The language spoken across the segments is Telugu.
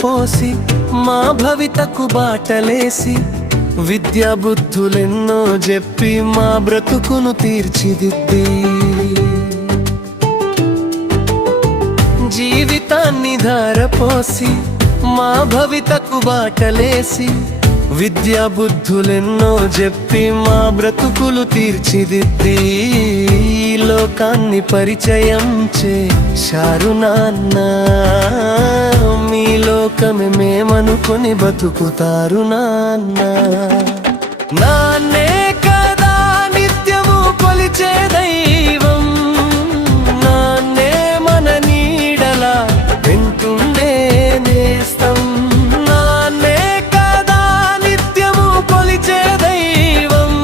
ధారపోసి మా భవితకు బాటలేసి విద్యా బుద్ధులెన్నో చెప్పి మా బ్రతుకును తీర్చిదిద్ది జీవితాన్ని ధారపోసి మా భవితకు బాటలేసి విద్యా బుద్ధులెన్నో చెప్పి మా బ్రతుకులు తీర్చిదిద్ది లోకాన్ని పరిచయం చేశారు నాన్న మీ లోకమే మేమనుకొని బతుకుతారు నాన్న నాన్నే కదా నిత్యము కొలిచే దైవం నాన్నే మన నీడలా వెంటుండే నేస్తం నాన్నే కదా నిత్యము కొలిచే దైవం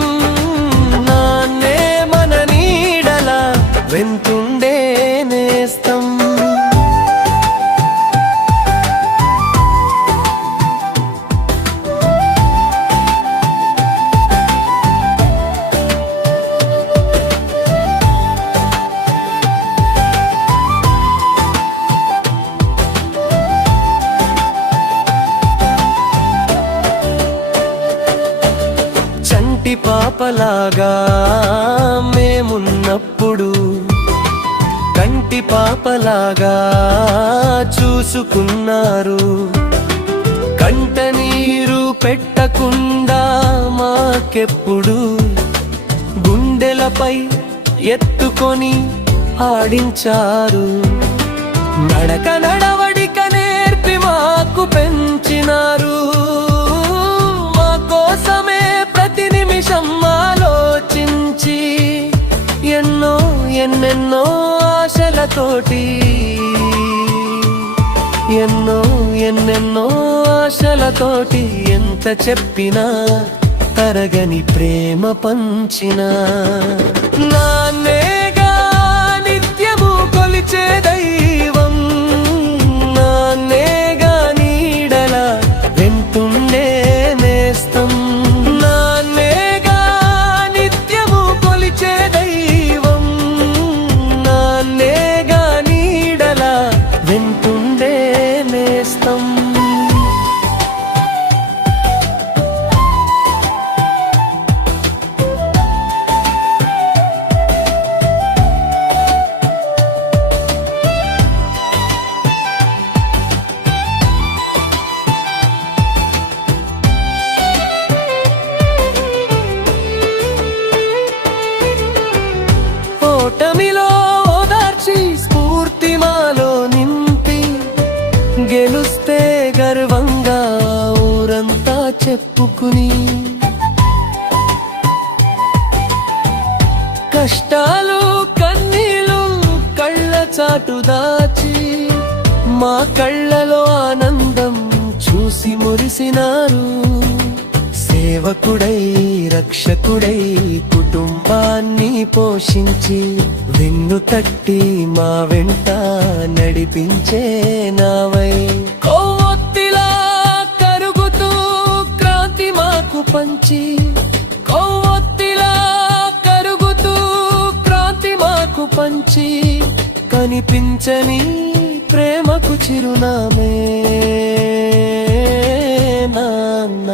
నాన్నే మన నీడలా వెంటుండే నేస్తం చంటి పాపలాగా మేమున్నప్పుడు కంటి పాపలాగా చూసుకున్నారు కంట నీరు పెట్టకుండా మాకెప్పుడు గుండెలపై ఎత్తుకొని ఆడించారు నడక నడవడిక నేర్పి మాకు పెంచినారు మా కోసమే ప్రతి నిమిషం ఆలోచించి ఎన్నెన్నో ఆశలతోటి ఎన్నెన్నో ఆశలతోటి ఎంత చెప్పినా తరగని ప్రేమ పంచిన నాన్నేగా నిత్యము కొలిచే దైవం నాన్నేగా నీడలా వెంటుండే నేస్తం నాన్నేగా నిత్యము కొలిచే దైవం నాన్నేగా నీడలా వెంటుండే నేస్తం ఓటమిలో ఓదార్చి స్ఫూర్తి మాలో నింపి గెలుస్తే గర్వంగా ఊరంతా చెప్పుకుని కష్టాలు కన్నీలు కళ్ళ చాటు దాచి మా కళ్ళలో ఆనందం చూసి మురిసినారు సేవకుడై రక్షకుడై కుటుంబాన్ని పోషించి వెన్ను తట్టి మా వెంట నడిపించే నావై కొవ్వొత్తిలా కరుగుతూ క్రాంతి మాకు పంచి కొవ్వొత్తిలా కరుగుతూ క్రాంతి మాకు పంచి కనిపించని ప్రేమకు చిరునామే నాన్న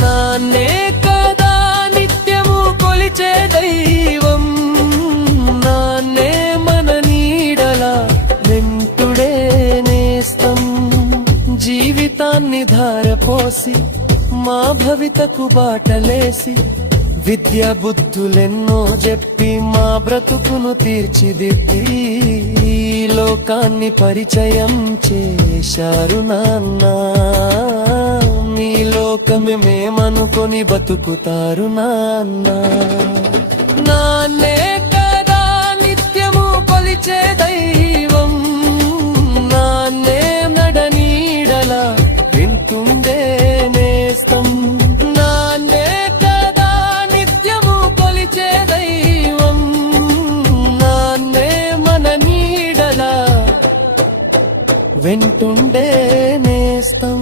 నాన్నే కదా నిత్యము కొలిచే దైవం నాన్నే మన నీడలా వెంటుడే నేస్తం జీవితాన్ని ధారపోసి మా భవితకు బాటలేసి విద్యా బుద్ధులెన్నో చెప్పి మా బ్రతుకును తీర్చిదిద్ది లోకాన్ని పరిచయం చేశారు నాన్న మీ లోకమే మేమనుకొని బతుకుతారు నాన్న నాన్నే కదా నిత్యము కొలిచే దైవం నాన్నే నడ నీడలా వింటుండే నేస్తం నాన్నే కదా నిత్యము కొలిచే దైవం నాన్నే మన నీడలా వెంటుండే నేస్తం